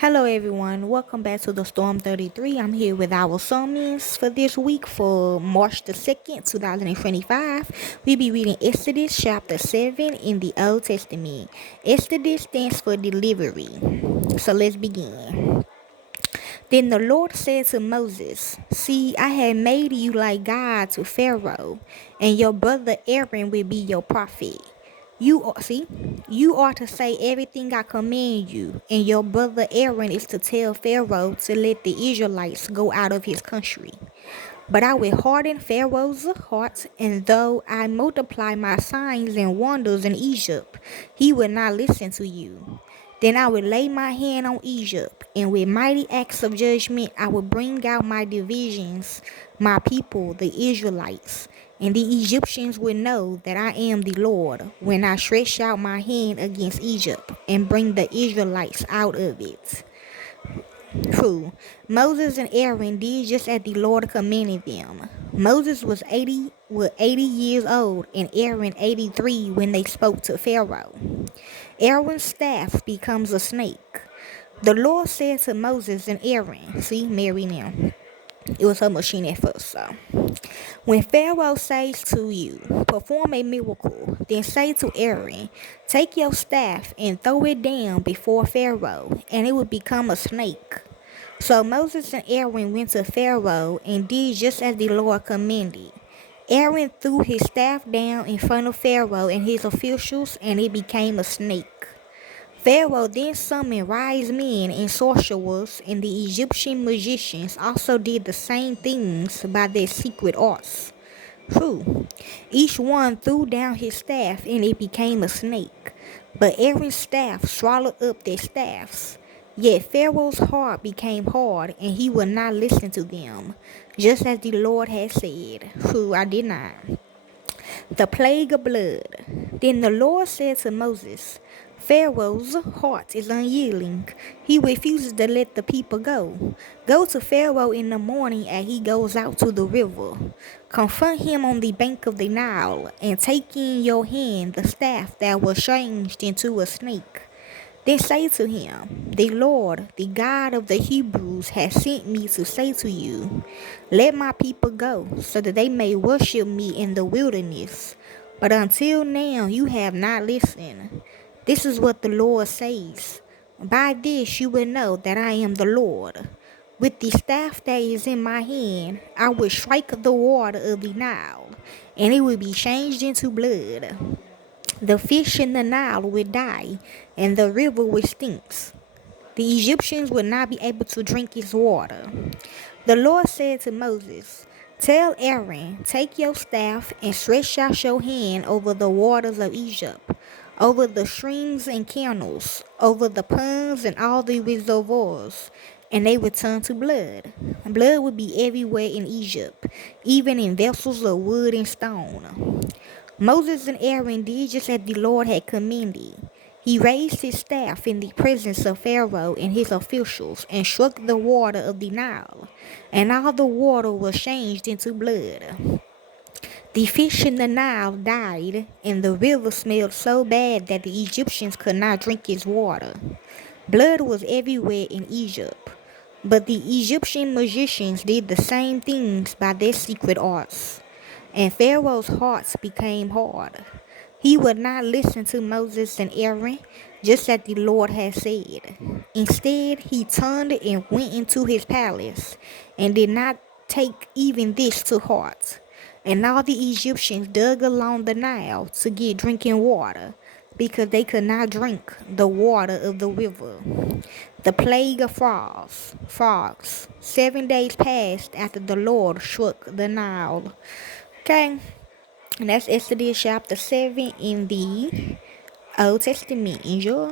Hello everyone, welcome back to the Storm 33. I'm here with our sermons for this week for March the 2nd, 2025. We'll be reading Exodus chapter 7 in the Old Testament. Exodus stands for delivery. So let's begin. Then the Lord said to Moses, "See, I have made you like God to Pharaoh, and your brother Aaron will be your prophet. You are to say everything I command you, and your brother Aaron is to tell Pharaoh to let the Israelites go out of his country. But I will harden Pharaoh's heart, and though I multiply my signs and wonders in Egypt, he will not listen to you. Then I will lay my hand on Egypt, and with mighty acts of judgment I will bring out my divisions, my people, the Israelites. And the Egyptians will know that I am the Lord when I stretch out my hand against Egypt and bring the Israelites out of it." True. Moses and Aaron did just as the Lord commanded them. Moses was 80 years old and Aaron 83 when they spoke to Pharaoh. Aaron's staff becomes a snake. The Lord said to Moses and Aaron, see, Mary now. It was her machine at first, so. When Pharaoh says to you, "Perform a miracle," then say to Aaron, "Take your staff and throw it down before Pharaoh, and it will become a snake." So Moses and Aaron went to Pharaoh and did just as the Lord commanded. Aaron threw his staff down in front of Pharaoh and his officials, and it became a snake. Pharaoh then summoned wise men and sorcerers, and the Egyptian magicians also did the same things by their secret arts. True. Each one threw down his staff and it became a snake. But Aaron's staff swallowed up their staffs. Yet Pharaoh's heart became hard and he would not listen to them, just as the Lord had said. True, I did not. The plague of blood. Then the Lord said to Moses, "Pharaoh's heart is unyielding. He refuses to let the people go. Go to Pharaoh in the morning as he goes out to the river. Confront him on the bank of the Nile, and take in your hand the staff that was changed into a snake. Then say to him, 'The Lord, the God of the Hebrews, has sent me to say to you, let my people go, so that they may worship me in the wilderness. But until now you have not listened. This is what the Lord says. By this you will know that I am the Lord. With the staff that is in my hand, I will strike the water of the Nile, and it will be changed into blood. The fish in the Nile will die, and the river will stink. The Egyptians will not be able to drink its water.' The Lord said to Moses, 'Tell Aaron, take your staff and stretch out your hand over the waters of Egypt, over the streams and canals, over the ponds and all the reservoirs, and they will turn to blood. Blood will be everywhere in Egypt, even in vessels of wood and stone.' Moses and Aaron did just as the Lord had commanded. He raised his staff in the presence of Pharaoh and his officials and struck the water of the Nile, and all the water was changed into blood. The fish in the Nile died, and the river smelled so bad that the Egyptians could not drink its water. Blood was everywhere in Egypt, but the Egyptian magicians did the same things by their secret arts. And Pharaoh's hearts became hard. He would not listen to Moses and Aaron, just as the Lord had said. Instead, he turned and went into his palace, and did not take even this to heart. And all the Egyptians dug along the Nile to get drinking water, because they could not drink the water of the river. The plague of frogs. 7 days passed after the Lord struck the Nile. Okay, and that's Exodus chapter 7 in the Old Testament. Enjoy.